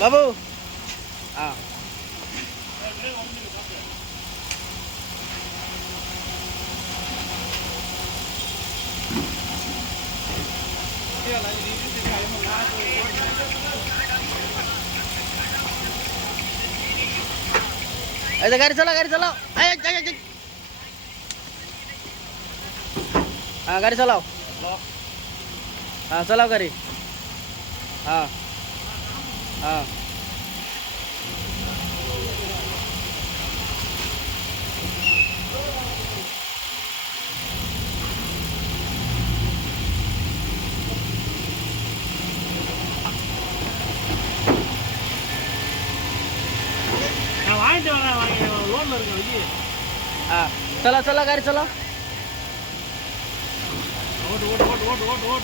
बाबू हा ऐसे गाड़ी चला हाँ गाड़ी चलाओ हाँ चलाओ गाड़ी हाँ हाँ हाँ चला चला गाड़ी चलाओ ओट ओट ओट ओट ओट ओट